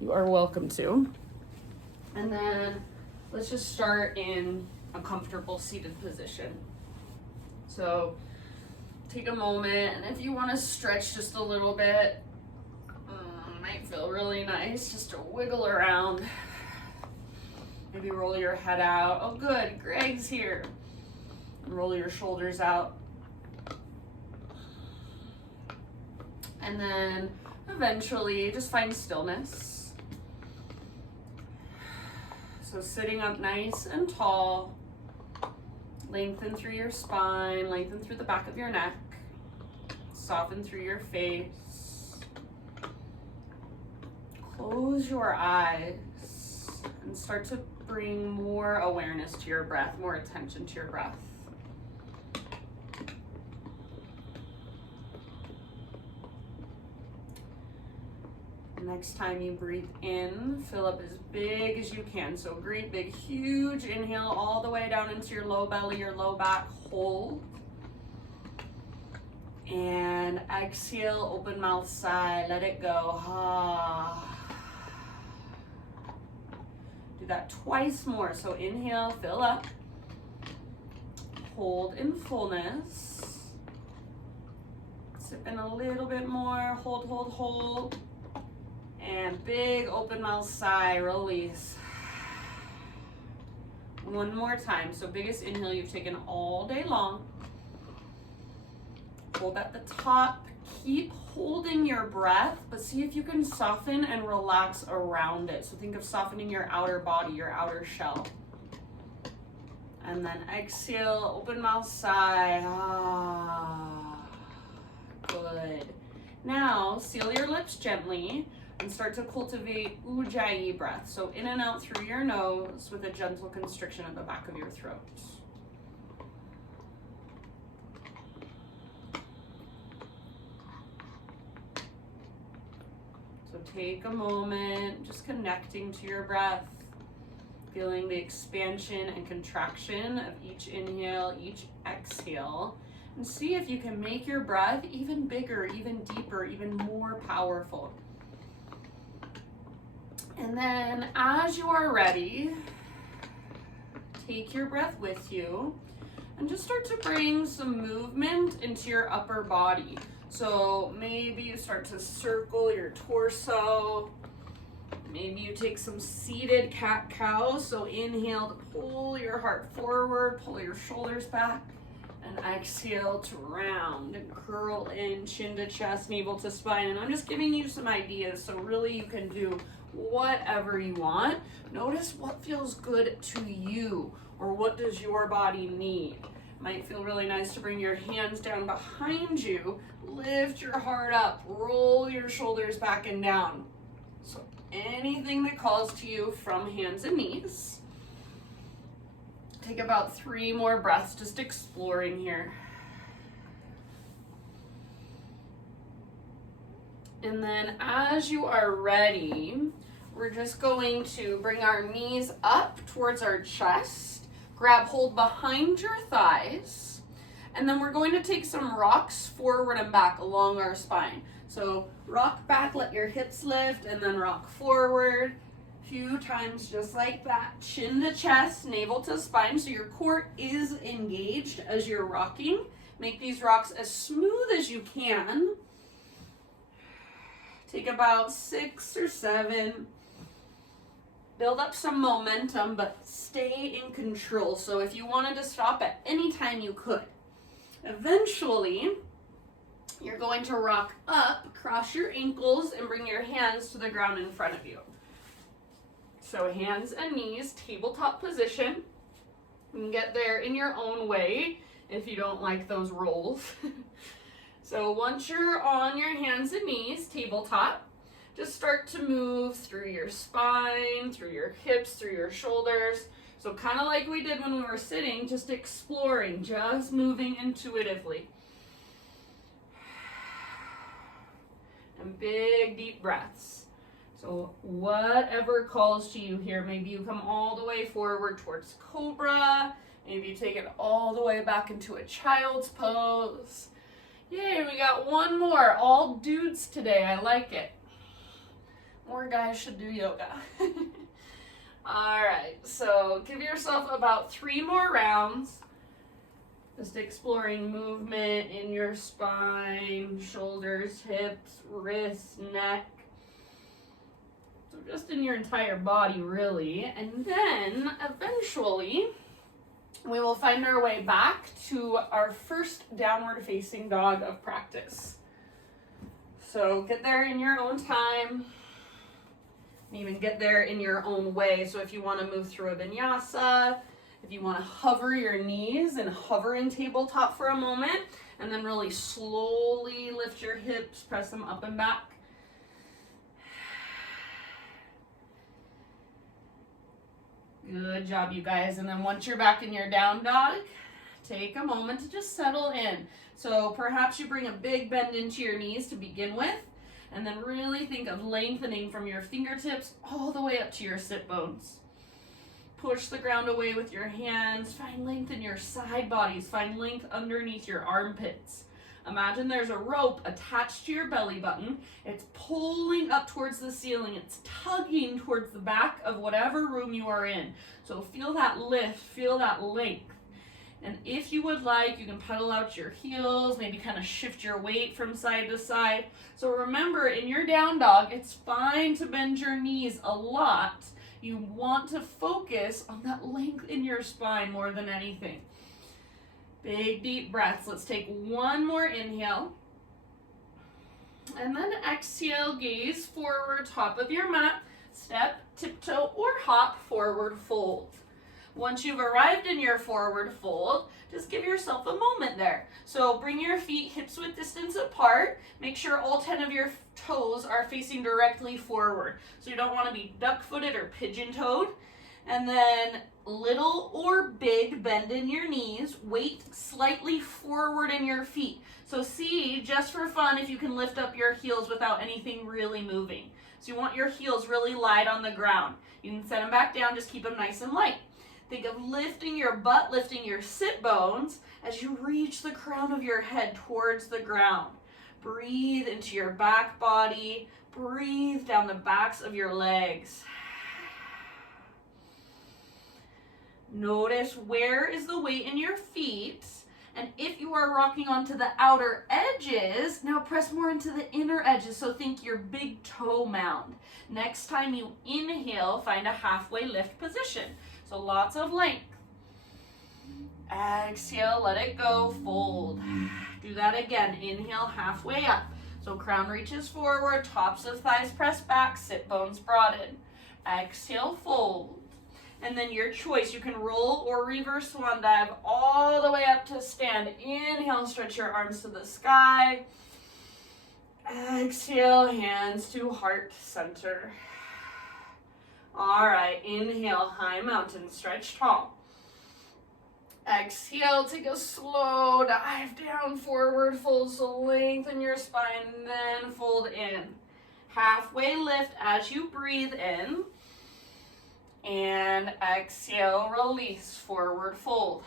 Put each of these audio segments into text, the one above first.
you are welcome to. And then let's just start in a comfortable seated position. So take a moment, and if you want to stretch just a little bit, might feel really nice just to wiggle around. Maybe roll your head out. Oh good, Greg's here. And roll your shoulders out. And then eventually just find stillness. So sitting up nice and tall, lengthen through your spine, lengthen through the back of your neck, soften through your face. Close your eyes and start to bring more awareness to your breath, more attention to your breath. Next time you breathe in, fill up as big as you can. So great big huge inhale all the way down into your low belly, your low back, hold. And exhale, open mouth, sigh, let it go. Do that twice more. So inhale, fill up. Hold in fullness. Sip in a little bit more, hold, hold, hold. And big open mouth sigh, release. One more time. So biggest inhale you've taken all day long. Hold at the top. Keep holding your breath, but see if you can soften and relax around it. So think of softening your outer body, your outer shell. And then exhale, open mouth sigh. Good. Now seal your lips gently and start to cultivate Ujjayi breath. So in and out through your nose with a gentle constriction at the back of your throat. So take a moment, just connecting to your breath, feeling the expansion and contraction of each inhale, each exhale, and see if you can make your breath even bigger, even deeper, even more powerful. And then as you are ready, take your breath with you and just start to bring some movement into your upper body. So maybe you start to circle your torso. Maybe you take some seated cat-cow. So inhale to pull your heart forward, pull your shoulders back, and exhale to round and curl in, chin to chest, navel to spine. And I'm just giving you some ideas, so really you can do whatever you want. Notice what feels good to you, or what does your body need. Might feel really nice to bring your hands down behind you, lift your heart up, roll your shoulders back and down. So anything that calls to you from hands and knees. Take about 3 more breaths, just exploring here. And then as you are ready, we're just going to bring our knees up towards our chest, grab hold behind your thighs, and then we're going to take some rocks forward and back along our spine. So rock back, let your hips lift, and then rock forward. A few times just like that, chin to chest, navel to spine, so your core is engaged as you're rocking. Make these rocks as smooth as you can. Take about 6 or 7. Build up some momentum, but stay in control. So if you wanted to stop at any time, you could. Eventually, you're going to rock up, cross your ankles, and bring your hands to the ground in front of you. So hands and knees, tabletop position. You can get there in your own way if you don't like those rolls. So once you're on your hands and knees, tabletop, just start to move through your spine, through your hips, through your shoulders. So kind of like we did when we were sitting, just exploring, just moving intuitively. And big, deep breaths. So whatever calls to you here, maybe you come all the way forward towards Cobra, maybe you take it all the way back into a child's pose. Yay, we got one more, all dudes today, I like it. More guys should do yoga. All right, so give yourself about 3 more rounds. Just exploring movement in your spine, shoulders, hips, wrists, neck. So just in your entire body, really. And then eventually we will find our way back to our first downward facing dog of practice. So get there in your own time. And even get there in your own way. So if you want to move through a vinyasa, if you want to hover your knees and hover in tabletop for a moment, and then really slowly lift your hips, press them up and back. Good job, you guys. And then once you're back in your down dog, take a moment to just settle in. So perhaps you bring a big bend into your knees to begin with, and then really think of lengthening from your fingertips all the way up to your sit bones. Push the ground away with your hands. Find length in your side bodies. Find length underneath your armpits. Imagine there's a rope attached to your belly button. It's pulling up towards the ceiling. It's tugging towards the back of whatever room you are in. So feel that lift, feel that length. And if you would like, you can pedal out your heels, maybe kind of shift your weight from side to side. So remember, in your down dog, it's fine to bend your knees a lot. You want to focus on that length in your spine more than anything. Big, deep breaths. Let's take one more inhale. And then exhale, gaze forward, top of your mat, step, tiptoe, or hop, forward fold. Once you've arrived in your forward fold, just give yourself a moment there. So bring your feet hips width distance apart. Make sure all 10 of your toes are facing directly forward. So you don't want to be duck-footed or pigeon-toed. And then little or big bend in your knees. Weight slightly forward in your feet. So see, just for fun, if you can lift up your heels without anything really moving. So you want your heels really light on the ground. You can set them back down, just keep them nice and light. Think of lifting your butt, lifting your sit bones as you reach the crown of your head towards the ground. Breathe into your back body. Breathe down the backs of your legs. Notice where is the weight in your feet. And if you are rocking onto the outer edges, now press more into the inner edges. So think your big toe mound. Next time you inhale, find a halfway lift position. So lots of length. Exhale, let it go, fold. Do that again. Inhale, halfway up. So crown reaches forward, tops of thighs press back, sit bones broaden. Exhale, fold. And then your choice, you can roll or reverse swan dive all the way up to stand. Inhale, stretch your arms to the sky. Exhale, hands to heart center. All right, inhale, high mountain, stretch tall. Exhale, take a slow dive down, forward fold, so lengthen your spine, then fold in. Halfway lift as you breathe in. And exhale, release, forward fold.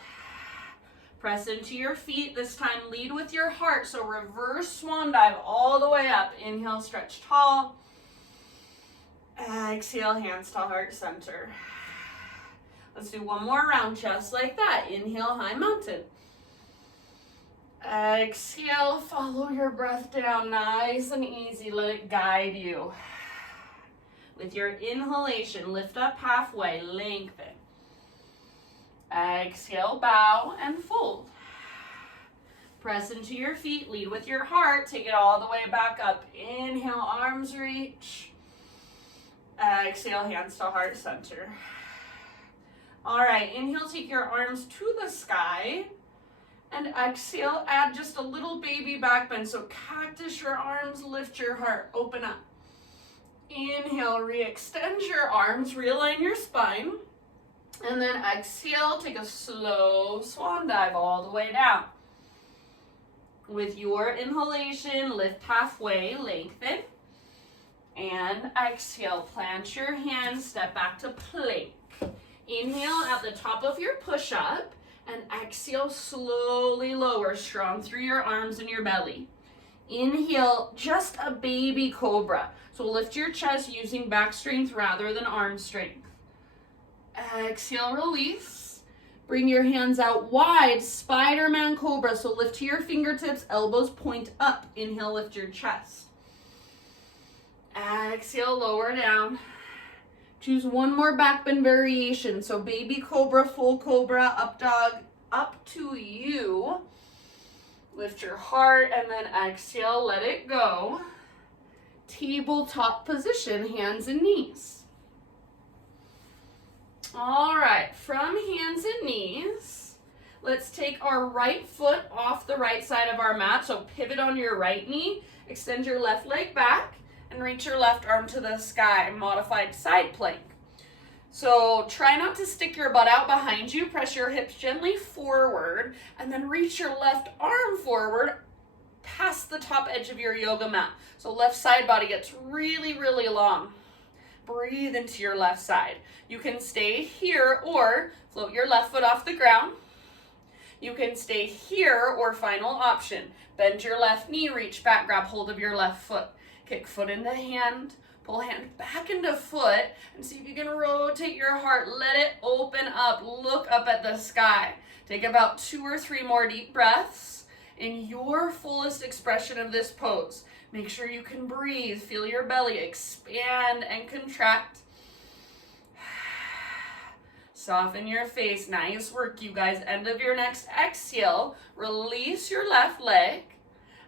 Press into your feet, this time lead with your heart, so reverse swan dive all the way up. Inhale, stretch tall. Exhale, hands to heart center. Let's do one more round, just like that. Inhale, high mountain. Exhale, follow your breath down, nice and easy. Let it guide you. With your inhalation, lift up halfway, lengthen. Exhale, bow and fold. Press into your feet, lead with your heart. Take it all the way back up. Inhale, arms reach. Exhale, hands to heart center. All right, inhale, take your arms to the sky. And exhale, add just a little baby back bend. So cactus your arms, lift your heart, open up. Inhale, re-extend your arms, realign your spine. And then exhale, take a slow swan dive all the way down. With your inhalation, lift halfway, lengthen. And exhale, plant your hands, step back to plank. Inhale at the top of your push-up, and exhale, slowly lower, strong through your arms and your belly. Inhale, just a baby cobra. So lift your chest using back strength rather than arm strength. Exhale, release. Bring your hands out wide, Spiderman Cobra. So lift to your fingertips, elbows point up. Inhale, lift your chest. Exhale, lower down. Choose one more back bend variation. So baby cobra, full cobra, up dog, up to you. Lift your heart and then exhale, let it go. Tabletop position, hands and knees. All right, from hands and knees, let's take our right foot off the right side of our mat. So pivot on your right knee, extend your left leg back, and reach your left arm to the sky, modified side plank. So try not to stick your butt out behind you, press your hips gently forward, and then reach your left arm forward past the top edge of your yoga mat. So left side body gets really, really long. Breathe into your left side. You can stay here or float your left foot off the ground. You can stay here or final option. Bend your left knee, reach back, grab hold of your left foot. Kick foot into hand, pull hand back into foot, and see if you can rotate your heart. Let it open up, look up at the sky. Take about 2 or 3 more deep breaths in your fullest expression of this pose. Make sure you can breathe, feel your belly expand and contract. Soften your face, nice work you guys. End of your next exhale, release your left leg.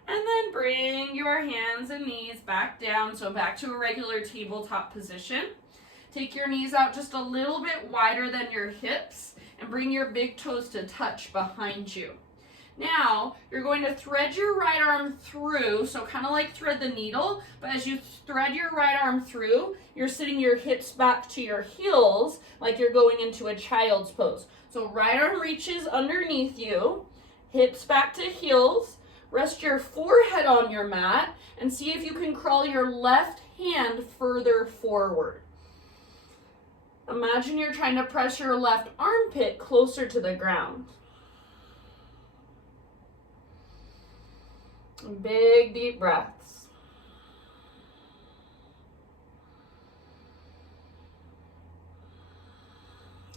And then bring your hands and knees back down, so back to a regular tabletop position. Take your knees out just a little bit wider than your hips and bring your big toes to touch behind you. Now, you're going to thread your right arm through, so kind of like thread the needle, but as you thread your right arm through, you're sitting your hips back to your heels like you're going into a child's pose. So right arm reaches underneath you, hips back to heels. Rest your forehead on your mat and see if you can crawl your left hand further forward. Imagine you're trying to press your left armpit closer to the ground. Big deep breaths.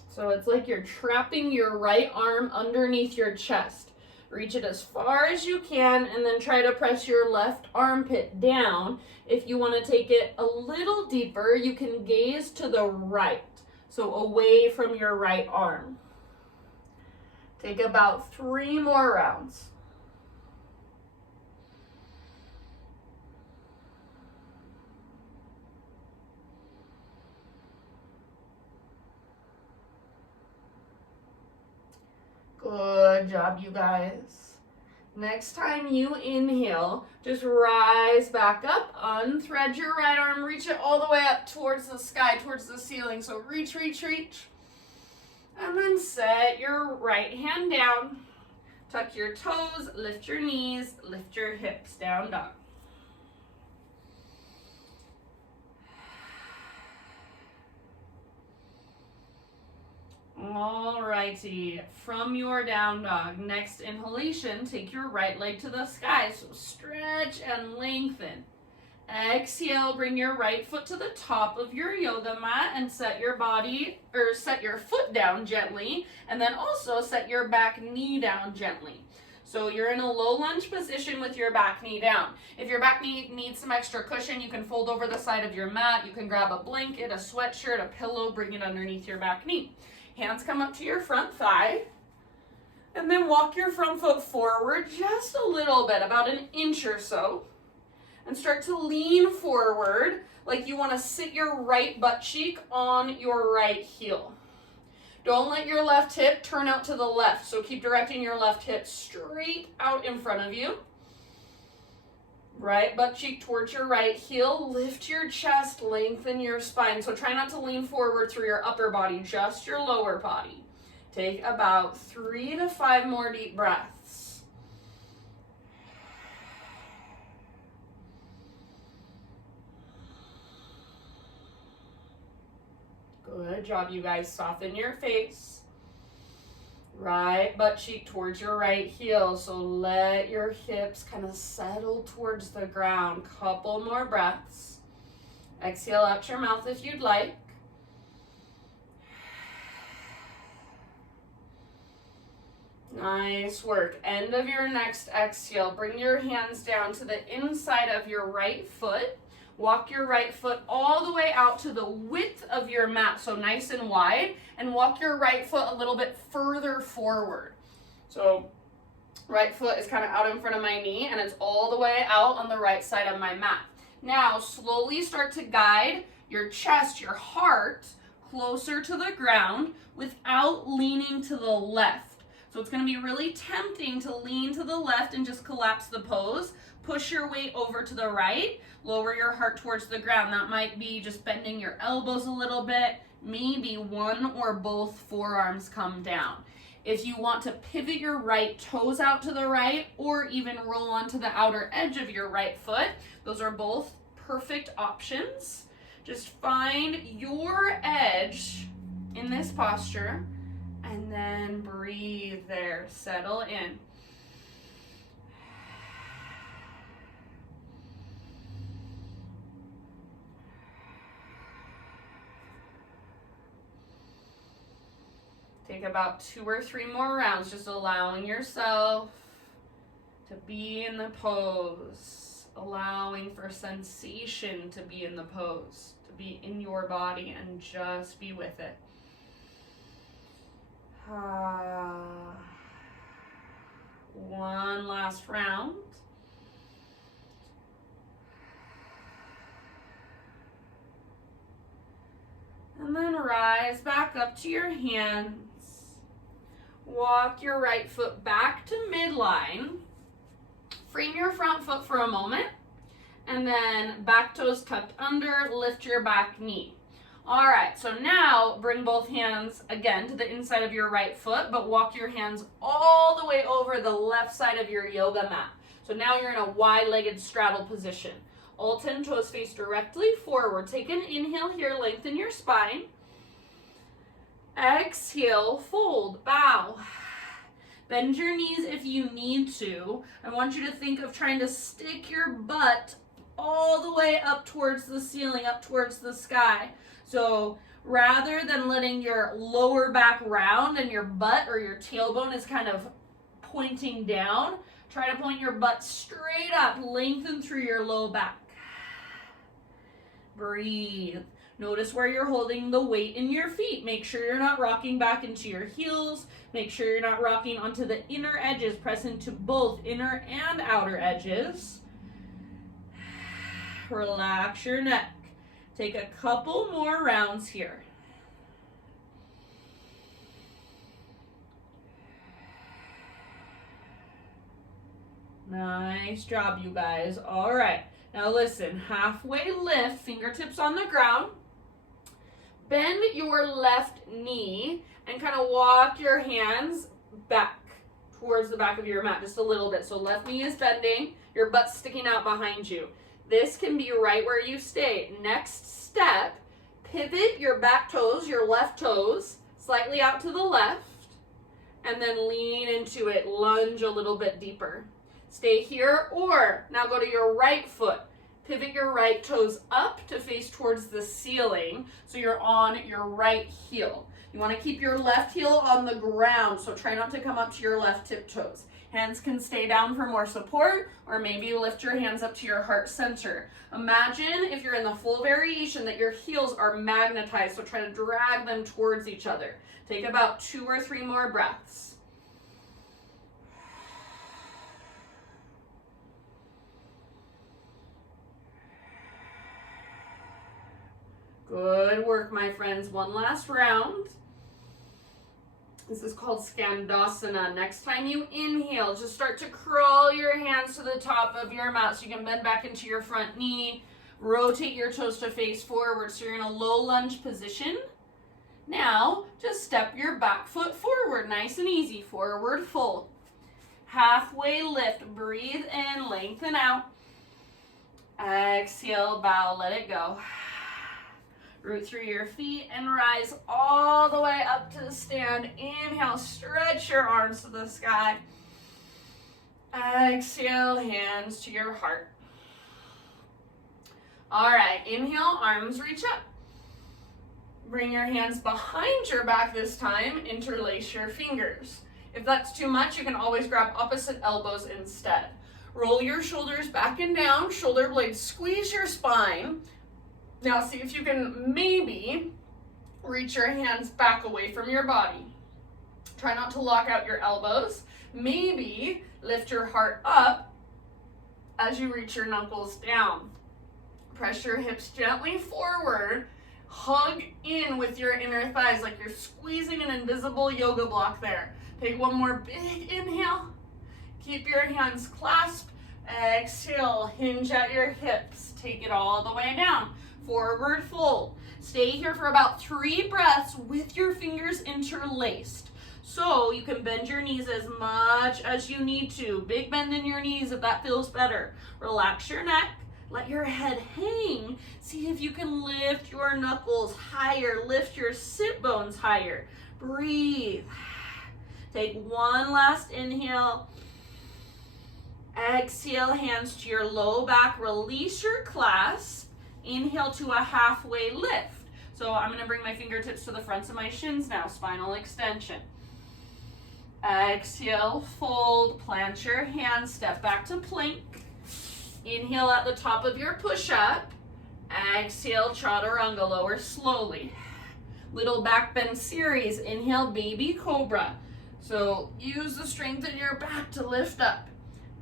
So it's like you're trapping your right arm underneath your chest. Reach it as far as you can and then try to press your left armpit down. If you want to take it a little deeper, you can gaze to the right, so away from your right arm. Take about 3 more rounds. Good job, you guys. Next time you inhale, just rise back up, unthread your right arm, reach it all the way up towards the sky, towards the ceiling. So reach, reach, reach. And then set your right hand down, tuck your toes, lift your knees, lift your hips, down dog. Alrighty, from your down dog, next inhalation, take your right leg to the sky, so stretch and lengthen. Exhale, bring your right foot to the top of your yoga mat and set your foot down gently, and then also set your back knee down gently. So you're in a low lunge position with your back knee down. If your back knee needs some extra cushion, you can fold over the side of your mat, you can grab a blanket, a sweatshirt, a pillow, bring it underneath your back knee. Hands come up to your front thigh, and then walk your front foot forward just a little bit, about an inch or so, and start to lean forward like you want to sit your right butt cheek on your right heel. Don't let your left hip turn out to the left, so keep directing your left hip straight out in front of you. Right butt cheek towards your right heel, lift your chest, lengthen your spine. So try not to lean forward through your upper body, just your lower body. Take about 3 to 5 more deep breaths. Good job, you guys. Soften your face. Right butt cheek towards your right heel. So let your hips kind of settle towards the ground. Couple more breaths. Exhale out your mouth if you'd like. Nice work. End of your next exhale. Bring your hands down to the inside of your right foot. Walk your right foot all the way out to the width of your mat, so nice and wide, and walk your right foot a little bit further forward. So right foot is kind of out in front of my knee, and it's all the way out on the right side of my mat. Now, slowly start to guide your chest, your heart, closer to the ground without leaning to the left. So it's going to be really tempting to lean to the left and just collapse the pose. Push your weight over to the right, lower your heart towards the ground. That might be just bending your elbows a little bit, maybe one or both forearms come down. If you want to pivot your right toes out to the right or even roll onto the outer edge of your right foot, those are both perfect options. Just find your edge in this posture and then breathe there, settle in. Take about 2 or 3 more rounds, just allowing yourself to be in the pose, allowing for sensation to be in the pose, to be in your body, and just be with it. One last round. And then rise back up to your hands. Walk your right foot back to midline. Frame your front foot for a moment. And then back toes tucked under, lift your back knee. All right, so now bring both hands again to the inside of your right foot, but walk your hands all the way over the left side of your yoga mat. So now you're in a wide-legged straddle position. All 10 toes face directly forward. Take an inhale here, lengthen your spine. Exhale, fold, bow. Bend your knees if you need to. I want you to think of trying to stick your butt all the way up towards the ceiling, up towards the sky. So rather than letting your lower back round and your butt or your tailbone is kind of pointing down, try to point your butt straight up, lengthen through your low back. Breathe. Notice where you're holding the weight in your feet. Make sure you're not rocking back into your heels. Make sure you're not rocking onto the inner edges. Press into both inner and outer edges. Relax your neck. Take a couple more rounds here. Nice job, you guys. All right. Now listen, halfway lift, fingertips on the ground. Bend your left knee and kind of walk your hands back towards the back of your mat just a little bit. So left knee is bending, your butt's sticking out behind you. This can be right where you stay. Next step, pivot your back toes, your left toes, slightly out to the left, and then lean into it, lunge a little bit deeper. Stay here, or now go to your right foot. Pivot your right toes up to face towards the ceiling, so you're on your right heel. You want to keep your left heel on the ground, so try not to come up to your left tiptoes. Hands can stay down for more support, or maybe lift your hands up to your heart center. Imagine if you're in the full variation that your heels are magnetized, so try to drag them towards each other. Take about 2 or 3 more breaths. Good work, my friends. One last round. This is called Skandasana. Next time you inhale, just start to crawl your hands to the top of your mat so you can bend back into your front knee. Rotate your toes to face forward so you're in a low lunge position. Now, just step your back foot forward. Nice and easy. Forward fold. Halfway lift. Breathe in, lengthen out. Exhale, bow, let it go. Root through your feet and rise all the way up to the stand. Inhale, stretch your arms to the sky. Exhale, hands to your heart. All right, inhale, arms reach up. Bring your hands behind your back this time, interlace your fingers. If that's too much, you can always grab opposite elbows instead. Roll your shoulders back and down, shoulder blades squeeze your spine. Now see if you can maybe reach your hands back away from your body. Try not to lock out your elbows. Maybe lift your heart up as you reach your knuckles down. Press your hips gently forward. Hug in with your inner thighs like you're squeezing an invisible yoga block there. Take one more big inhale. Keep your hands clasped. Exhale, hinge at your hips. Take it all the way down. Forward fold. Stay here for about 3 breaths with your fingers interlaced. So you can bend your knees as much as you need to. Big bend in your knees if that feels better. Relax your neck. Let your head hang. See if you can lift your knuckles higher. Lift your sit bones higher. Breathe. Take one last inhale. Exhale, hands to your low back. Release your clasp. Inhale to a halfway lift. So I'm going to bring my fingertips to the fronts of my shins now. Spinal extension. Exhale, fold, plant your hands, step back to plank. Inhale at the top of your push-up. Exhale, chaturanga, lower slowly. Little back bend series. Inhale, baby cobra. So use the strength in your back to lift up.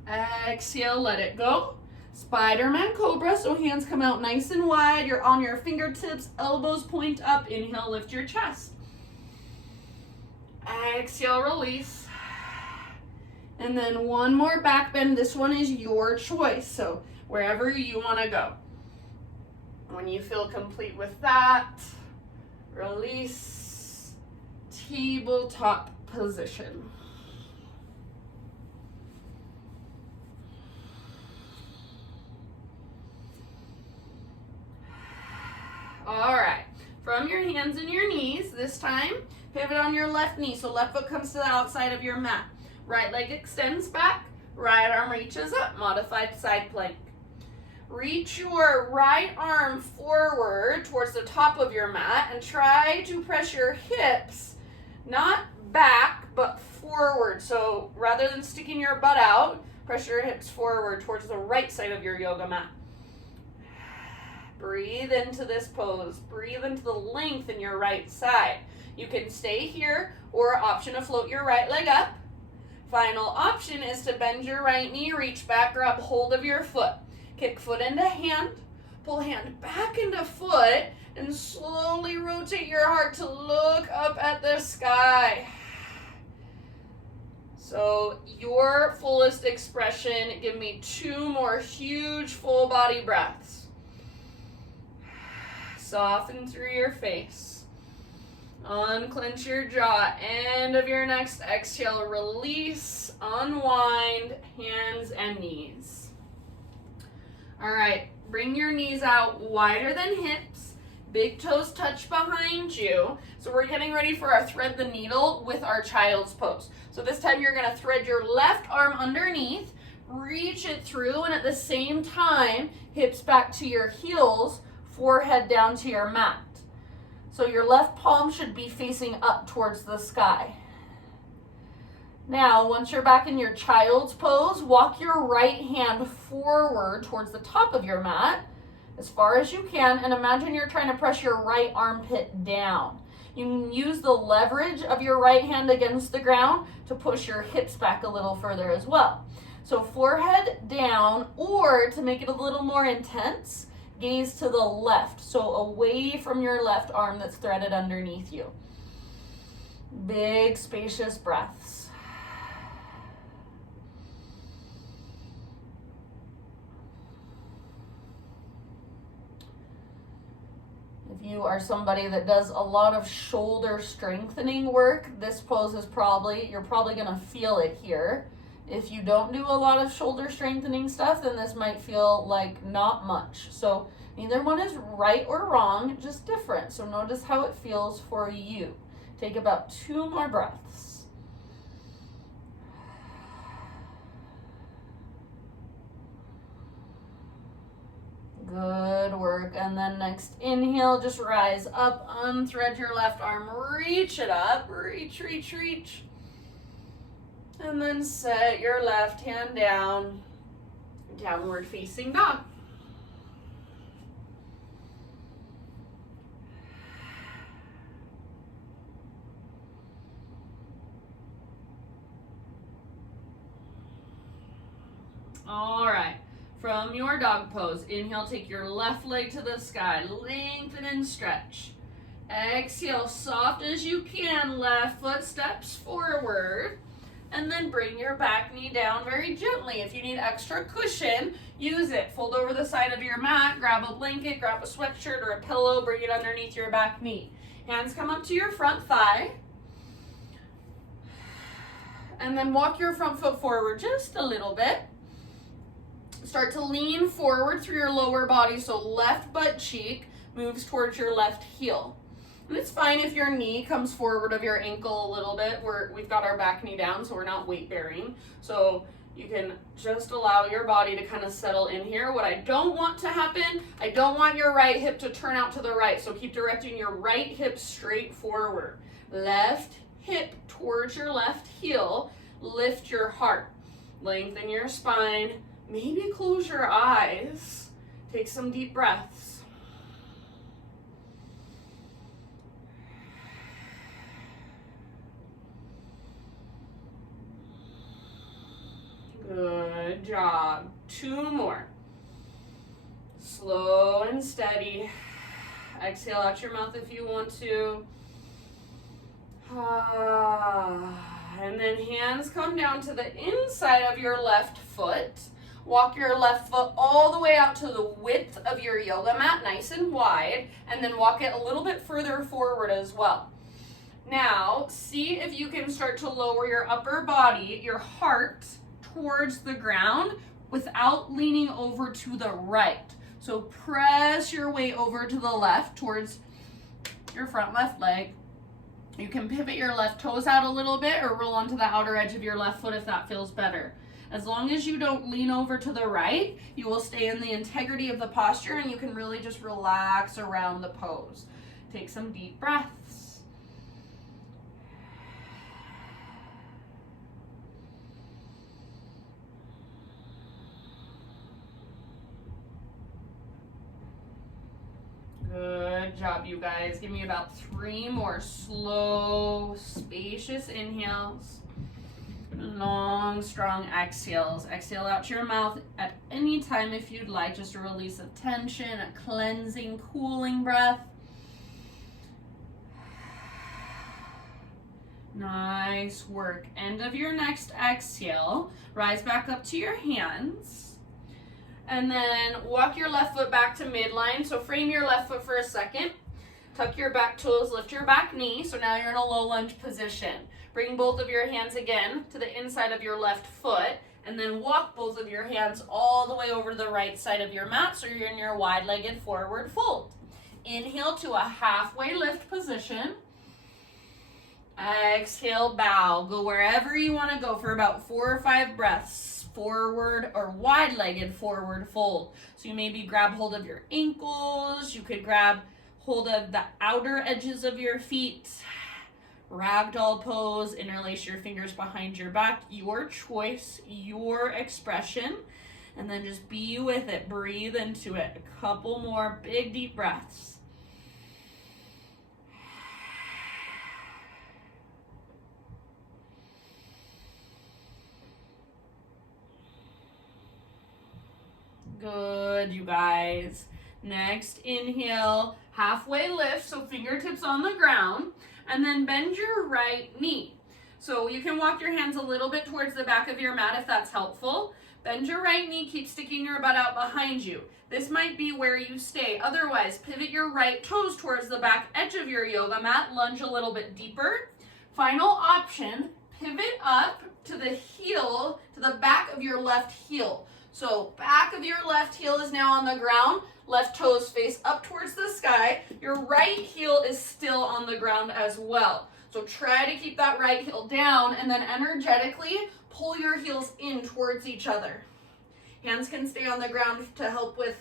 Exhale, let it go. Spiderman Cobra, so hands come out nice and wide. You're on your fingertips, elbows point up. Inhale, lift your chest. Exhale, release. And then one more back bend. This one is your choice, so wherever you want to go. When you feel complete with that, release. Tabletop position. All right, from your hands and your knees, this time, pivot on your left knee, so left foot comes to the outside of your mat. Right leg extends back, right arm reaches up, modified side plank. Reach your right arm forward towards the top of your mat and try to press your hips, not back, but forward. So rather than sticking your butt out, press your hips forward towards the right side of your yoga mat. Breathe into this pose. Breathe into the length in your right side. You can stay here or option to float your right leg up. Final option is to bend your right knee, reach back, grab hold of your foot. Kick foot into hand, pull hand back into foot, and slowly rotate your heart to look up at the sky. So your fullest expression, give me 2 more huge full body breaths. Soften through your face. Unclench your jaw. End of your next exhale. Release. Unwind. Hands and knees. All right. Bring your knees out wider than hips. Big toes touch behind you. So we're getting ready for our thread the needle with our child's pose. So this time you're going to thread your left arm underneath. Reach it through. And at the same time, hips back to your heels. Forehead down to your mat. So your left palm should be facing up towards the sky. Now, once you're back in your child's pose, walk your right hand forward towards the top of your mat as far as you can, and imagine you're trying to press your right armpit down. You can use the leverage of your right hand against the ground to push your hips back a little further as well. So forehead down, or to make it a little more intense, gaze to the left, so away from your left arm that's threaded underneath you. Big, spacious breaths. If you are somebody that does a lot of shoulder strengthening work, this pose is you're probably going to feel it here. If you don't do a lot of shoulder strengthening stuff, then this might feel like not much. So Neither one is right or wrong, just different. So notice how it feels for you. Take about 2 more breaths. Good work. And then next inhale, just rise up, unthread your left arm, reach it up, reach, reach, reach. And then set your left hand down, downward facing dog. All right, from your dog pose, inhale, take your left leg to the sky, lengthen and stretch. Exhale, soft as you can, left foot steps forward, and then bring your back knee down very gently. If you need extra cushion, use it. Fold over the side of your mat, grab a blanket, grab a sweatshirt or a pillow, bring it underneath your back knee. Hands come up to your front thigh. And then walk your front foot forward just a little bit. Start to lean forward through your lower body, so left butt cheek moves towards your left heel. And it's fine if your knee comes forward of your ankle a little bit. We've got our back knee down, so we're not weight bearing. So you can just allow your body to kind of settle in here. What I don't want to happen, I don't want your right hip to turn out to the right. So keep directing your right hip straight forward. Left hip towards your left heel. Lift your heart. Lengthen your spine. Maybe close your eyes. Take some deep breaths. Good job. 2 more. Slow and steady. Exhale out your mouth if you want to. And then hands come down to the inside of your left foot. Walk your left foot all the way out to the width of your yoga mat, nice and wide, and then walk it a little bit further forward as well. Now, see if you can start to lower your upper body, your heart, towards the ground without leaning over to the right. So press your weight over to the left towards your front left leg. You can pivot your left toes out a little bit or roll onto the outer edge of your left foot if that feels better. As long as you don't lean over to the right, you will stay in the integrity of the posture and you can really just relax around the pose. Take some deep breaths. Good job, you guys. Give me about 3 more slow, spacious inhales. Long, strong exhales. Exhale out your mouth at any time if you'd like. Just a release of tension, a cleansing, cooling breath. Nice work. End of your next exhale. Rise back up to your hands. And then walk your left foot back to midline. So frame your left foot for a second. Tuck your back toes, lift your back knee. So now you're in a low lunge position. Bring both of your hands again to the inside of your left foot, and then walk both of your hands all the way over to the right side of your mat so you're in your wide-legged forward fold. Inhale to a halfway lift position. Exhale, bow. Go wherever you want to go for about 4 or 5 breaths. Forward or wide-legged forward fold. So you maybe grab hold of your ankles. You could grab hold of the outer edges of your feet. Ragdoll pose, interlace your fingers behind your back, your choice, your expression, and then just be with it, breathe into it. A couple more big deep breaths. Good, you guys. Next, inhale, halfway lift, so fingertips on the ground. And then bend your right knee. So you can walk your hands a little bit towards the back of your mat if that's helpful. Bend your right knee, keep sticking your butt out behind you. This might be where you stay. Otherwise, pivot your right toes towards the back edge of your yoga mat, lunge a little bit deeper. Final option, pivot up to the heel, to the back of your left heel. So back of your left heel is now on the ground. Left toes face up towards the sky. Your right heel is still on the ground as well. So try to keep that right heel down and then energetically pull your heels in towards each other. Hands can stay on the ground to help with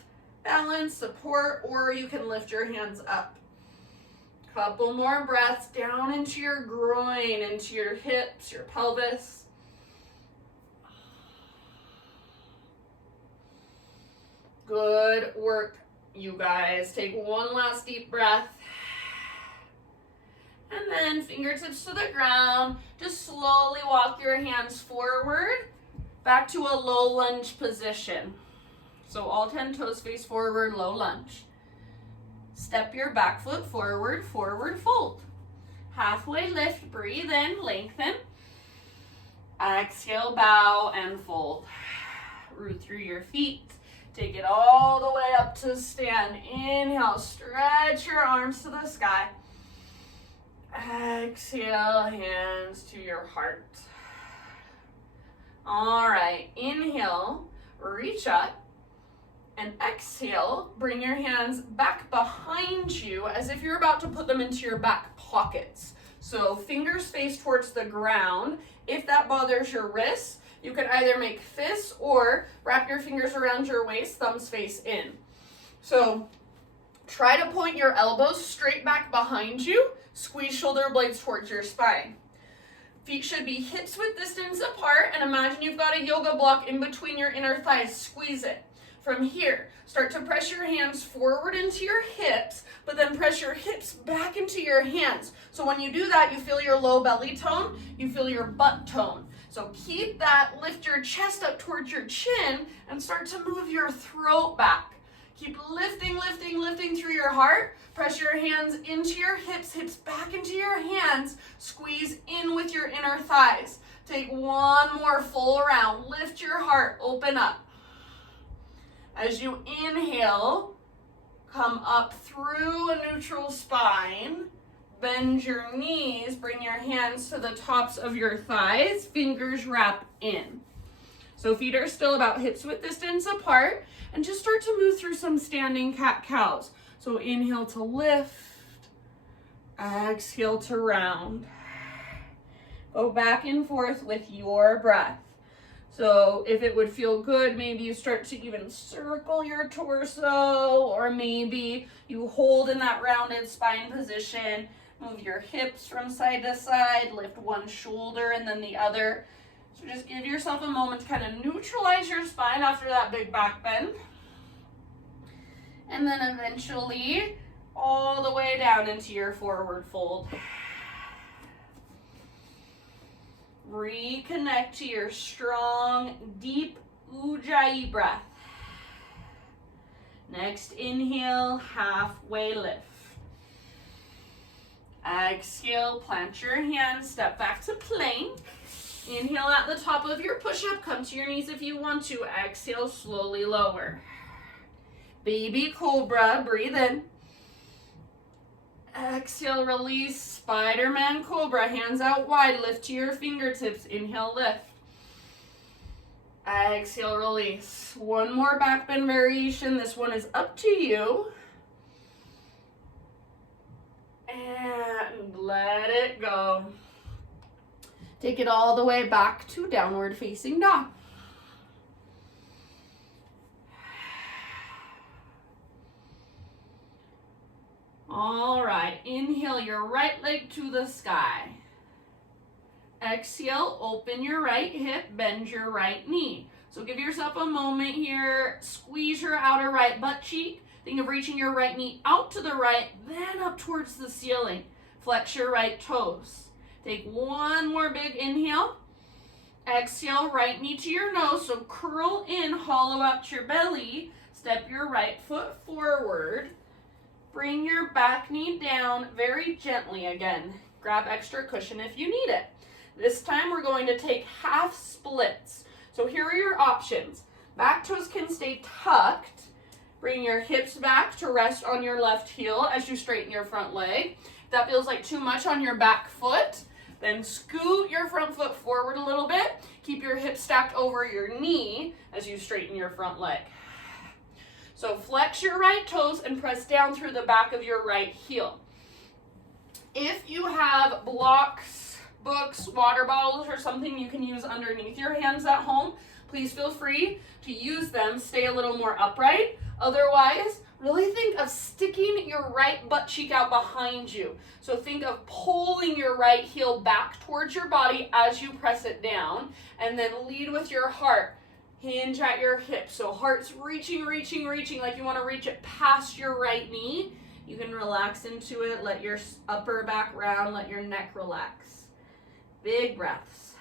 balance, support, or you can lift your hands up. Couple more breaths down into your groin, into your hips, your pelvis. Good work, you guys. Take one last deep breath. And then fingertips to the ground. Just slowly walk your hands forward, back to a low lunge position. So all 10 toes face forward, low lunge. Step your back foot forward, forward fold. Halfway lift, breathe in, lengthen. Exhale, bow and fold. Root through your feet. Take it all the way up to stand. Inhale, stretch your arms to the sky. Exhale, hands to your heart. All right, inhale, reach up. And exhale, bring your hands back behind you as if you're about to put them into your back pockets. So fingers face towards the ground. If that bothers your wrists, you can either make fists or wrap your fingers around your waist, thumbs face in. So try to point your elbows straight back behind you. Squeeze shoulder blades towards your spine. Feet should be hips width distance apart, and imagine you've got a yoga block in between your inner thighs. Squeeze it. From here, start to press your hands forward into your hips, but then press your hips back into your hands. So when you do that, you feel your low belly tone, you feel your butt tone. So keep that, lift your chest up towards your chin, and start to move your throat back. Keep lifting, lifting, lifting through your heart. Press your hands into your hips, hips back into your hands. Squeeze in with your inner thighs. Take one more full round. Lift your heart, open up. As you inhale, come up through a neutral spine. Bend your knees, bring your hands to the tops of your thighs, fingers wrap in. So feet are still about hips width distance apart, and just start to move through some standing cat-cows. So inhale to lift, exhale to round. Go back and forth with your breath. So if it would feel good, maybe you start to even circle your torso, or maybe you hold in that rounded spine position. Move your hips from side to side, lift one shoulder and then the other. So just give yourself a moment to kind of neutralize your spine after that big back bend. And then eventually all the way down into your forward fold. Reconnect to your strong, deep Ujjayi breath. Next inhale, halfway lift. Exhale, plant your hands, step back to plank. Inhale at the top of your push-up, come to your knees if you want to. Exhale, slowly lower. Baby Cobra, breathe in. Exhale, release, Spiderman Cobra, hands out wide, lift to your fingertips, inhale, lift. Exhale, release. One more back bend variation, this one is up to you. And let it go. Take it all the way back to downward facing dog. All right, inhale your right leg to the sky. Exhale, open your right hip, bend your right knee. So give yourself a moment here, squeeze your outer right butt cheek. Think of reaching your right knee out to the right, then up towards the ceiling. Flex your right toes. Take one more big inhale. Exhale, right knee to your nose. So curl in, hollow out your belly. Step your right foot forward. Bring your back knee down very gently again. Grab extra cushion if you need it. This time we're going to take half splits. So here are your options. Back toes can stay tucked. Bring your hips back to rest on your left heel as you straighten your front leg. If that feels like too much on your back foot, Then scoot your front foot forward a little bit. Keep your hips stacked over your knee as you straighten your front leg. So flex your right toes and press down through the back of your right heel. If you have blocks, books, water bottles, or something you can use underneath your hands at home, please feel free to use them. Stay a little more upright. Otherwise, really think of sticking your right butt cheek out behind you. So think of pulling your right heel back towards your body as you press it down, and then lead with your heart. Hinge at your hips. So heart's reaching like you want to reach it past your right knee. You can relax into it. Let your upper back round. Let your neck relax. Big breaths.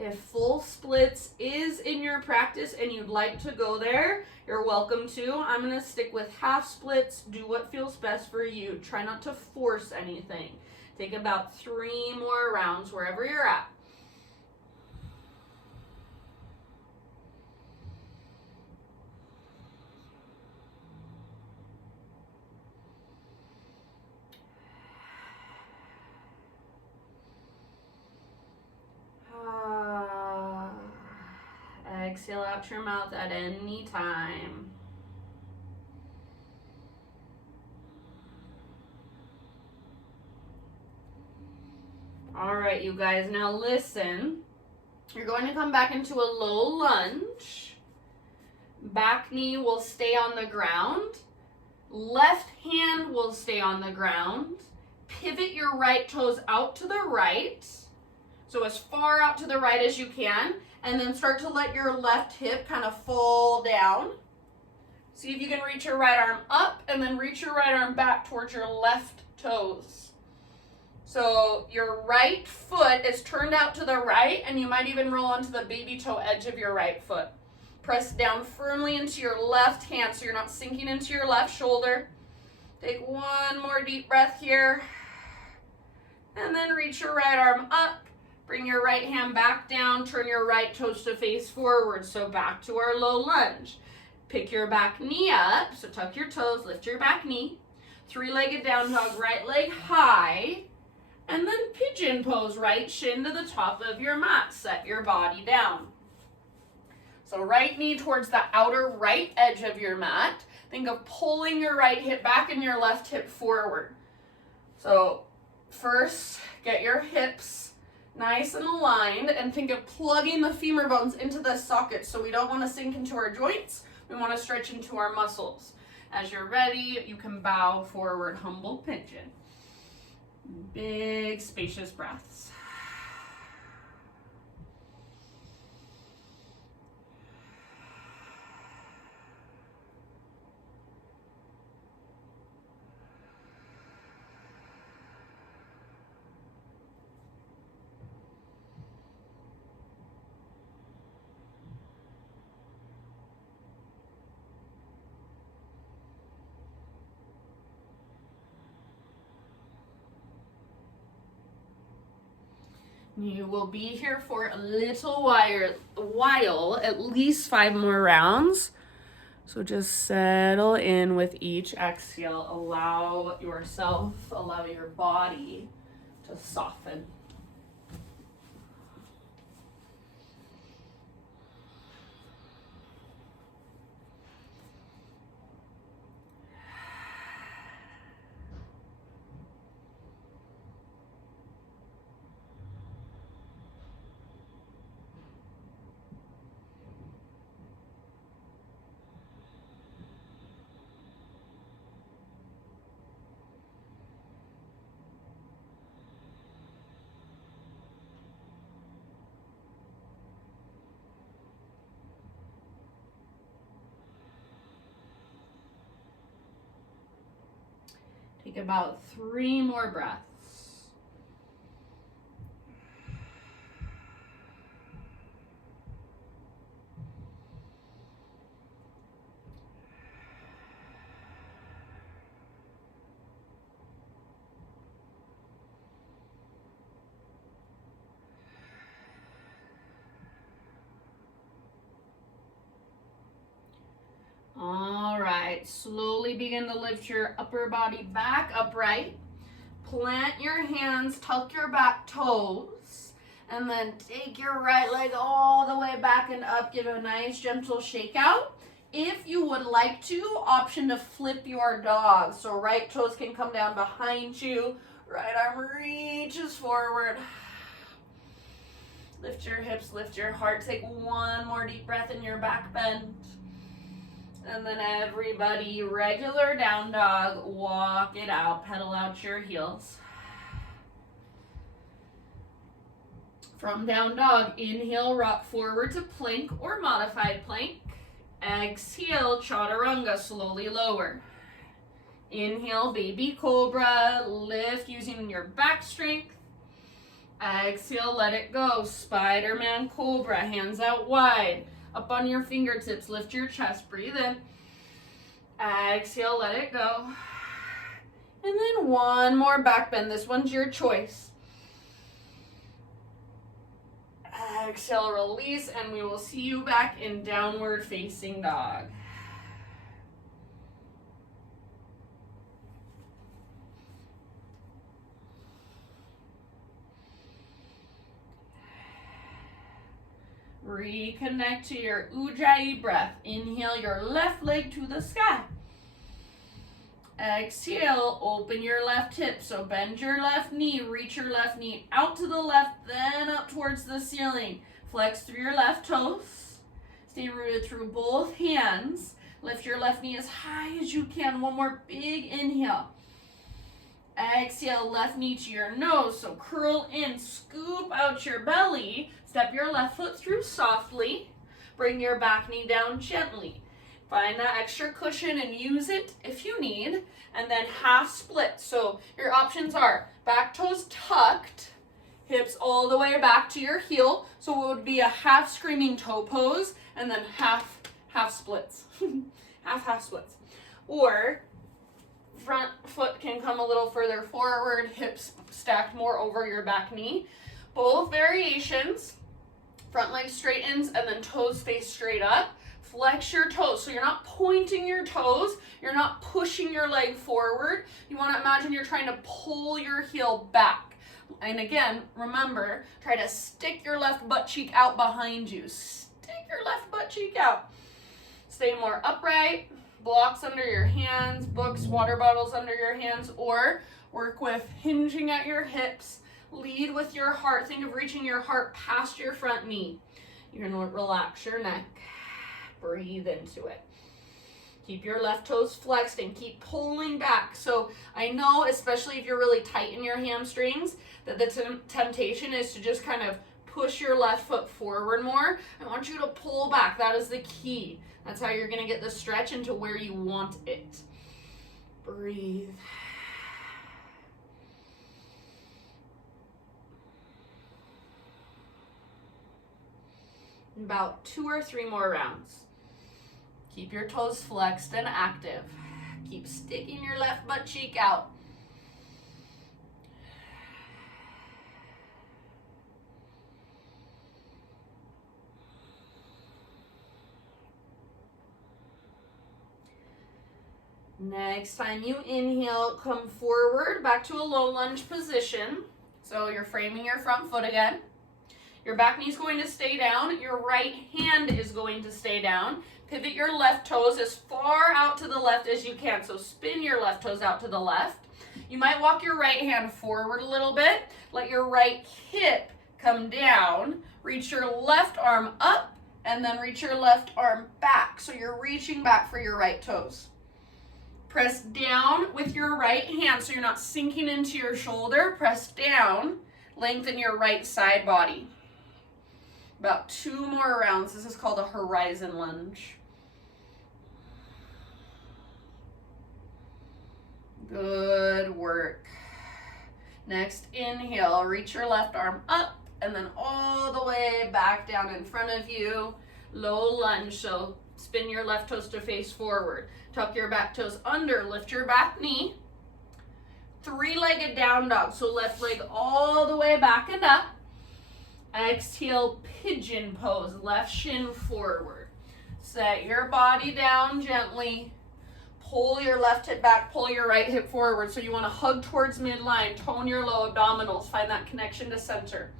If full splits is in your practice and you'd like to go there, you're welcome to. I'm going to stick with half splits. Do what feels best for you. Try not to force anything. Take about 3 more rounds wherever you're at. Exhale out your mouth at any time. All right, you guys, now listen. You're going to come back into a low lunge. Back knee will stay on the ground. Left hand will stay on the ground. Pivot your right toes out to the right. So as far out to the right as you can. And then start to let your left hip kind of fall down. See if you can reach your right arm up and then reach your right arm back towards your left toes. So your right foot is turned out to the right, and you might even roll onto the baby toe edge of your right foot. Press down firmly into your left hand so you're not sinking into your left shoulder. Take one more deep breath here. And then reach your right arm up. Bring your right hand back down. Turn your right toes to face forward. So back to our low lunge. Pick your back knee up. So tuck your toes, lift your back knee. 3-legged down dog, right leg high. And then pigeon pose, right shin to the top of your mat. Set your body down. So right knee towards the outer right edge of your mat. Think of pulling your right hip back and your left hip forward. So first, get your hips nice and aligned, and think of plugging the femur bones into the sockets. So we don't want to sink into our joints. We want to stretch into our muscles. As you're ready, you can bow forward, humble pigeon. Big, spacious breaths. You will be here for a little while, at least 5 more rounds. So just settle in with each exhale. Allow yourself, allow your body to soften. Take about 3 more breaths. All right, right, slowly begin to lift your upper body back upright. Plant your hands, tuck your back toes, and then take your right leg all the way back and up. Give a nice gentle shake out. If you would like to, option to flip your dog. So right toes can come down behind you. Right arm reaches forward. Lift your hips, lift your heart. Take one more deep breath in your back bend. And then everybody, regular down dog, walk it out, pedal out your heels. From down dog, inhale, rock forward to plank or modified plank. Exhale, chaturanga, slowly lower. Inhale, baby cobra, lift using your back strength. Exhale, let it go. Spiderman Cobra, hands out wide. Up on your fingertips, lift your chest, breathe in. Exhale, let it go. And then one more back bend. This one's your choice. Exhale, release, and we will see you back in downward facing dog. Reconnect to your Ujjayi breath. Inhale your left leg to the sky. Exhale, open your left hip. So bend your left knee, reach your left knee out to the left, then up towards the ceiling. Flex through your left toes. Stay rooted through both hands. Lift your left knee as high as you can. One more big inhale. Exhale, left knee to your nose. So curl in, scoop out your belly. Step your left foot through softly. Bring your back knee down gently. Find that extra cushion and use it if you need. And then half split. So your options are back toes tucked, hips all the way back to your heel. So it would be a half screaming toe pose and then half splits. half splits. Or front foot can come a little further forward, hips stacked more over your back knee. Both variations, front leg straightens and then toes face straight up. Flex your toes. So you're not pointing your toes. You're not pushing your leg forward. You want to imagine you're trying to pull your heel back. And again, remember, try to stick your left butt cheek out behind you. Stick your left butt cheek out. Stay more upright. Blocks under your hands, books, water bottles under your hands, or work with hinging at your hips. Lead with your heart. Think of reaching your heart past your front knee. You're going to relax your neck. Breathe into it. Keep your left toes flexed and keep pulling back. So I know, especially if you're really tight in your hamstrings, that the temptation is to just kind of push your left foot forward more. I want you to pull back. That is the key. That's how you're going to get the stretch into where you want it. Breathe. About 2 or 3 more rounds. Keep your toes flexed and active. Keep sticking your left butt cheek out. Next time you inhale, come forward back to a low lunge position. So you're framing your front foot again. Your back knee is going to stay down. Your right hand is going to stay down. Pivot your left toes as far out to the left as you can. So spin your left toes out to the left. You might walk your right hand forward a little bit. Let your right hip come down. Reach your left arm up and then reach your left arm back. So you're reaching back for your right toes. Press down with your right hand so you're not sinking into your shoulder. Press down. Lengthen your right side body. About 2 more rounds. This is called a horizon lunge. Good work. Next, inhale. Reach your left arm up and then all the way back down in front of you. Low lunge. So spin your left toes to face forward. Tuck your back toes under. Lift your back knee. 3-legged down dog. So left leg all the way back and up. Exhale, pigeon pose. Left shin forward. Set your body down gently. pull your left hip back, pull your right hip forward. So you want to hug towards midline, tone your low abdominals, find that connection to center.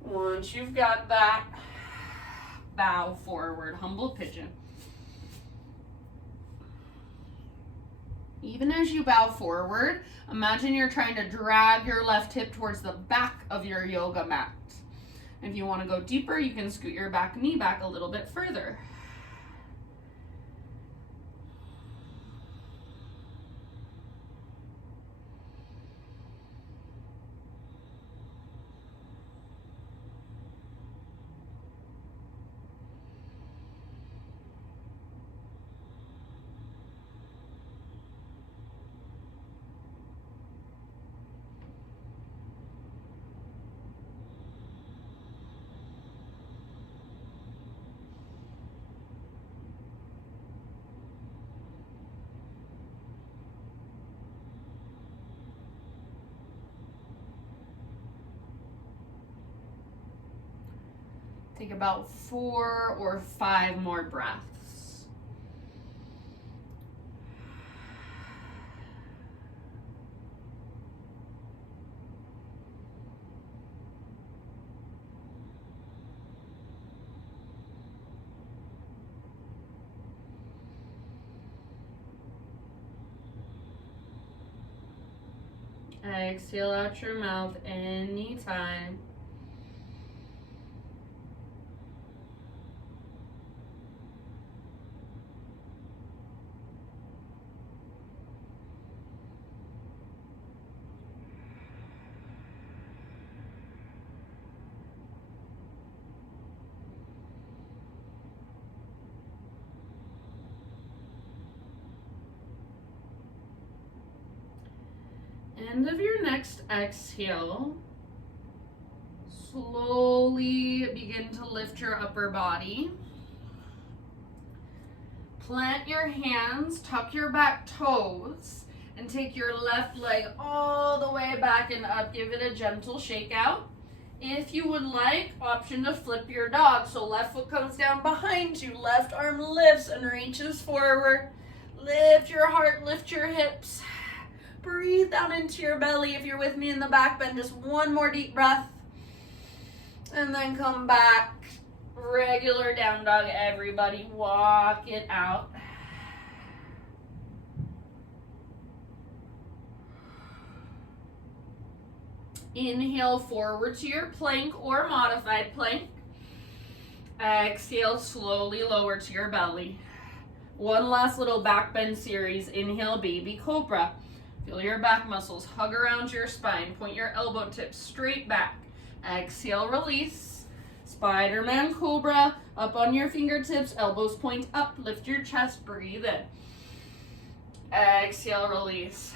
Once you've got that, bow forward, humble pigeon. Even as you bow forward, imagine you're trying to drag your left hip towards the back of your yoga mat. If you want to go deeper, you can scoot your back knee back a little bit further. Take about 4 or 5 more breaths. Exhale out your mouth anytime. End of your next exhale, slowly begin to lift your upper body. Plant your hands, tuck your back toes, and take your left leg all the way back and up. Give it a gentle shake out. If you would like, option to flip your dog. So left foot comes down behind you, left arm lifts and reaches forward. Lift your heart, lift your hips. Breathe down into your belly. If you're with me in the back bend, just one more deep breath. And then come back. Regular down dog, everybody. Walk it out. Inhale forward to your plank or modified plank. Exhale, slowly lower to your belly. One last little back bend series. Inhale, baby cobra. Feel your back muscles hug around your spine. Point your elbow tips straight back. Exhale, release. Spiderman Cobra. Up on your fingertips. Elbows point up. Lift your chest. Breathe in. Exhale, release.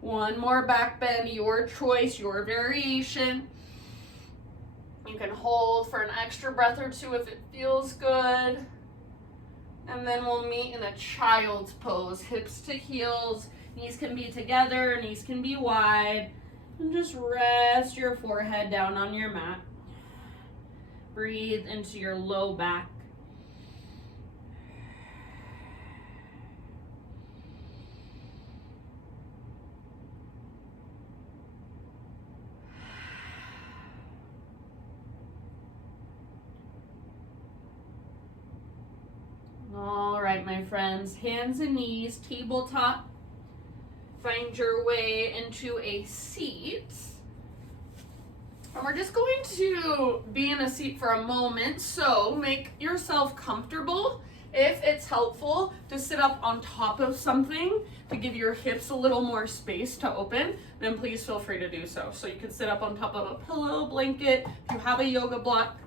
One more back bend. Your choice, your variation. You can hold for an extra breath or two if it feels good. And then we'll meet in a child's pose. Hips to heels. Knees can be together, knees can be wide, and just rest your forehead down on your mat. Breathe into your low back. All right, my friends, hands and knees, tabletop. Find your way into a seat. And we're just going to be in a seat for a moment, so make yourself comfortable. If it's helpful to sit up on top of something to give your hips a little more space to open, then please feel free to do so. So you can sit up on top of a pillow, blanket, if you have a yoga block.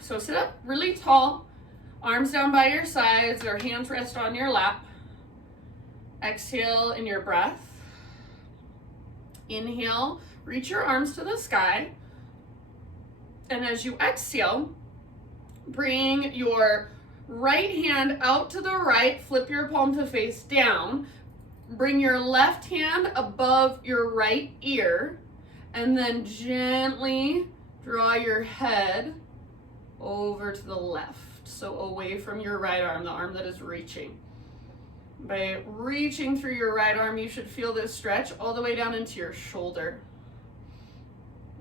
So sit up really tall, arms down by your sides or hands rest on your lap. Exhale in your breath. Inhale, reach your arms to the sky. And as you exhale, bring your right hand out to the right, flip your palm to face down. Bring your left hand above your right ear, and then gently draw your head over to the left. left, so away from your right arm, the arm that is reaching. By reaching through your right arm, you should feel this stretch all the way down into your shoulder.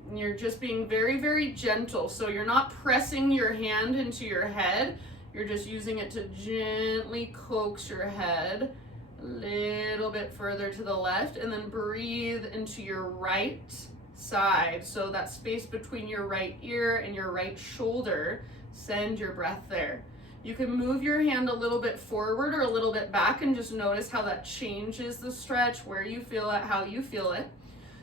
And you're just being very, very gentle. So you're not pressing your hand into your head. You're just using it to gently coax your head a little bit further to the left, and then breathe into your right side. So that space between your right ear and your right shoulder, send your breath there. You can move your hand a little bit forward or a little bit back and just notice how that changes the stretch, where you feel it, how you feel it.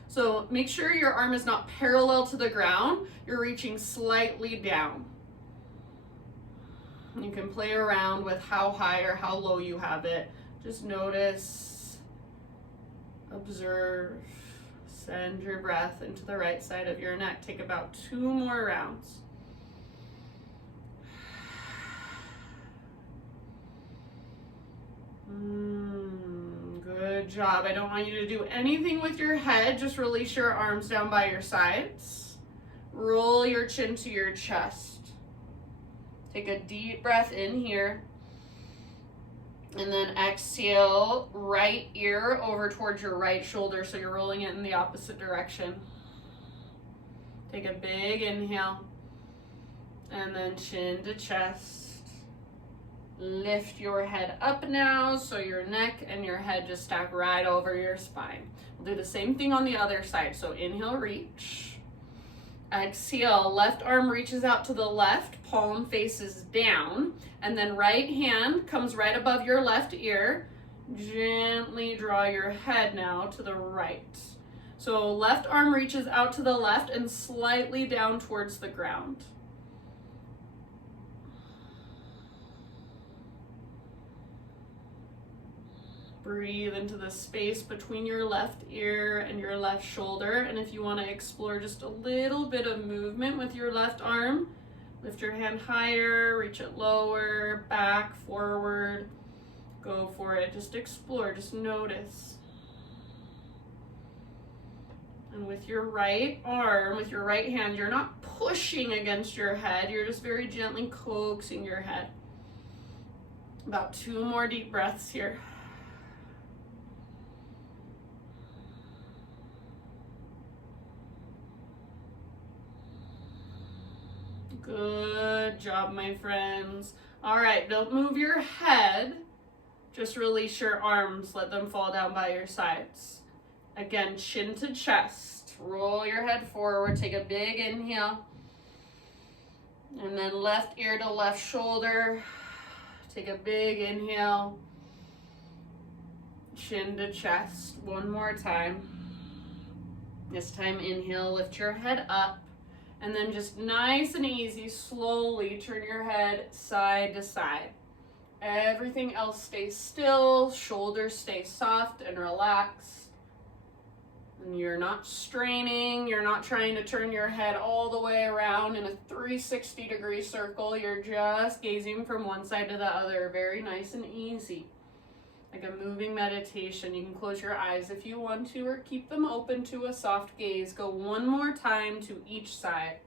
So make sure your arm is not parallel to the ground. You're reaching slightly down. You can play around with how high or how low you have it. Just notice, observe, send your breath into the right side of your neck. Take about 2 more rounds. Good job. I don't want you to do anything with your head. Just release your arms down by your sides. Roll your chin to your chest. Take a deep breath in here. And then exhale, right ear over towards your right shoulder, so you're rolling it in the opposite direction. Take a big inhale. And then chin to chest. Lift your head up now, so your neck and your head just stack right over your spine. We'll do the same thing on the other side. So inhale, reach. Exhale, left arm reaches out to the left, palm faces down, and then right hand comes right above your left ear. Gently draw your head now to the right. So left arm reaches out to the left and slightly down towards the ground. Breathe into the space between your left ear and your left shoulder. And if you want to explore just a little bit of movement with your left arm, lift your hand higher, reach it lower, back, forward. Go for it. Just explore, just notice. And with your right arm, with your right hand, you're not pushing against your head. You're just very gently coaxing your head. About 2 more deep breaths here. Good job, my friends. All right, don't move your head. Just release your arms. Let them fall down by your sides. Again, chin to chest. Roll your head forward. Take a big inhale. And then left ear to left shoulder. Take a big inhale. Chin to chest. 1 more time. This time, inhale, lift your head up. And then just nice and easy, slowly turn your head side to side. Everything else stays still, shoulders stay soft and relaxed. And you're not straining, you're not trying to turn your head all the way around in a 360-degree circle. You're just gazing from one side to the other, very nice and easy. Like a moving meditation. You can close your eyes if you want to, or keep them open to a soft gaze. Go 1 more time to each side.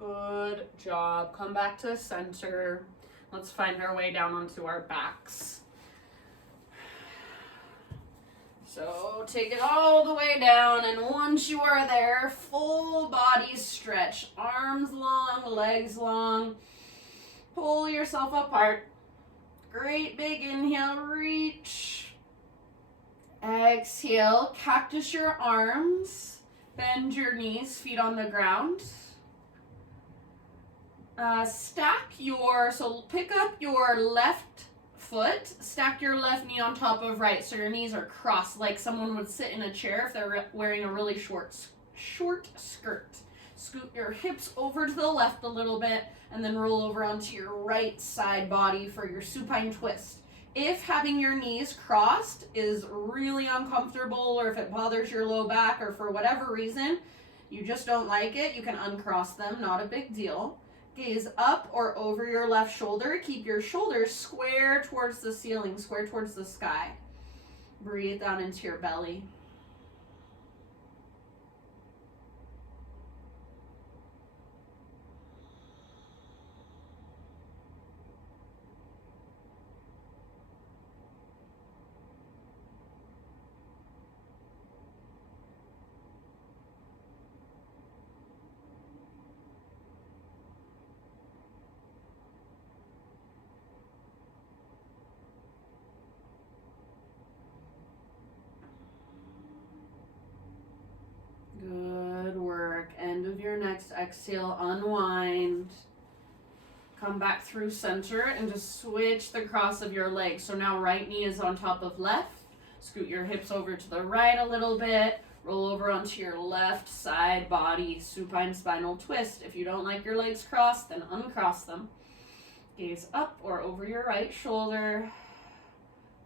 Good job. Come back to center. Let's find our way down onto our backs. So take it all the way down, and once you are there, full body stretch. Arms long, legs long. Pull yourself apart. Great big inhale, reach. Exhale, cactus your arms. Bend your knees, feet on the ground. So pick up your left foot, stack your left knee on top of right, so your knees are crossed like someone would sit in a chair if they're wearing a really short skirt. Scoot your hips over to the left a little bit, and then roll over onto your right side body for your supine twist. If having your knees crossed is really uncomfortable, or if it bothers your low back, or for whatever reason, you just don't like it, you can uncross them, not a big deal. Gaze up or over your left shoulder. Keep your shoulders square towards the ceiling, square towards the sky. Breathe down into your belly. next exhale, unwind. Come back through center and just switch the cross of your legs. So now right knee is on top of left. Scoot your hips over to the right a little bit. Roll over onto your left side body, supine spinal twist. If you don't like your legs crossed, then uncross them. Gaze up or over your right shoulder.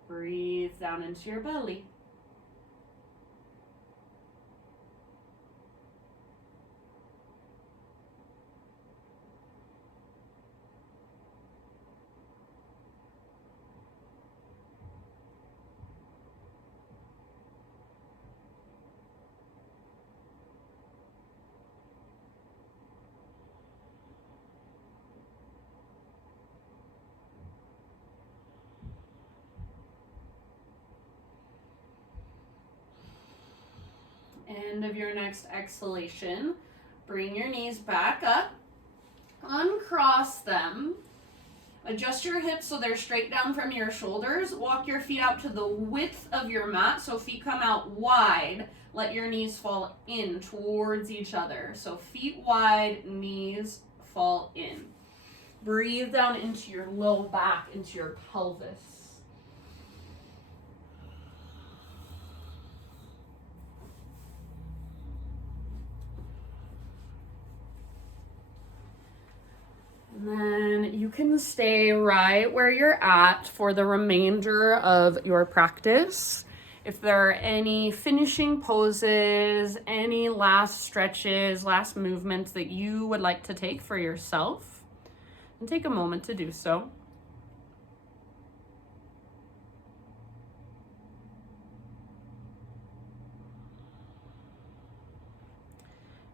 Breathe down into your belly. End of your next exhalation. Bring your knees back up. Uncross them. Adjust your hips so they're straight down from your shoulders. Walk your feet out to the width of your mat so feet come out wide. Let your knees fall in towards each other. So feet wide, knees fall in. Breathe down into your low back, into your pelvis. And then you can stay right where you're at for the remainder of your practice. If there are any finishing poses, any last stretches, last movements that you would like to take for yourself, and take a moment to do so.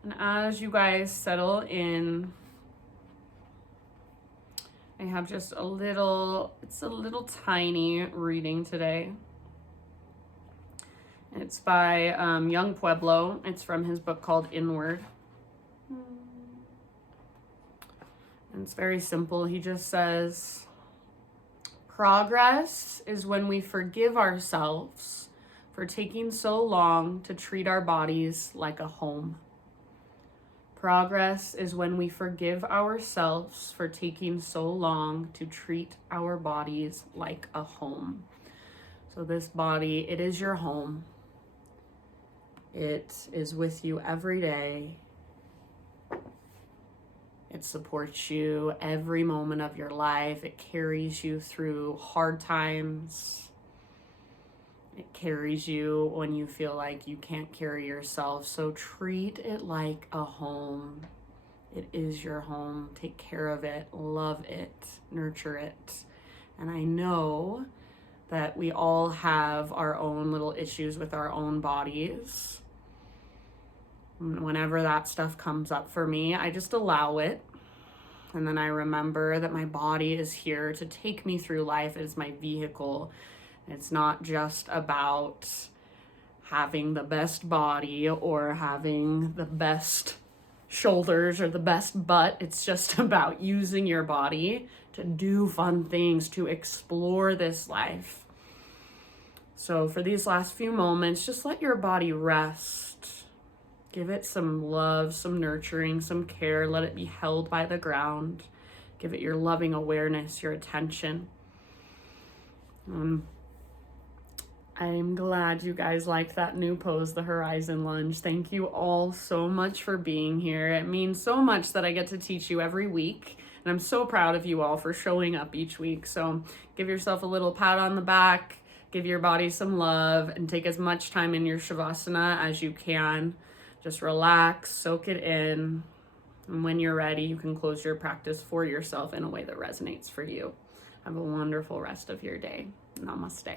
And as you guys settle in, I have just it's a little tiny reading today. It's by Young Pueblo. It's from his book called Inward. And it's very simple. He just says, progress is when we forgive ourselves for taking so long to treat our bodies like a home. Progress is when we forgive ourselves for taking so long to treat our bodies like a home. So this body, it is your home. It is with you every day. It supports you every moment of your life. It carries you through hard times. It carries you when you feel like you can't carry yourself. So treat it like a home. It is your home. Take care of it, love it, nurture it. And I know that we all have our own little issues with our own bodies. Whenever that stuff comes up for me, I just allow it. And then I remember that my body is here to take me through life. It is my vehicle. It's not just about having the best body or having the best shoulders or the best butt. It's just about using your body to do fun things, to explore this life. So for these last few moments, just let your body rest. Give it some love, some nurturing, some care. Let it be held by the ground. Give it your loving awareness, your attention. I'm glad you guys liked that new pose, the Horizon Lunge. Thank you all so much for being here. It means so much that I get to teach you every week. And I'm so proud of you all for showing up each week. So give yourself a little pat on the back, give your body some love, and take as much time in your Shavasana as you can. Just relax, soak it in. And when you're ready, you can close your practice for yourself in a way that resonates for you. Have a wonderful rest of your day. Namaste.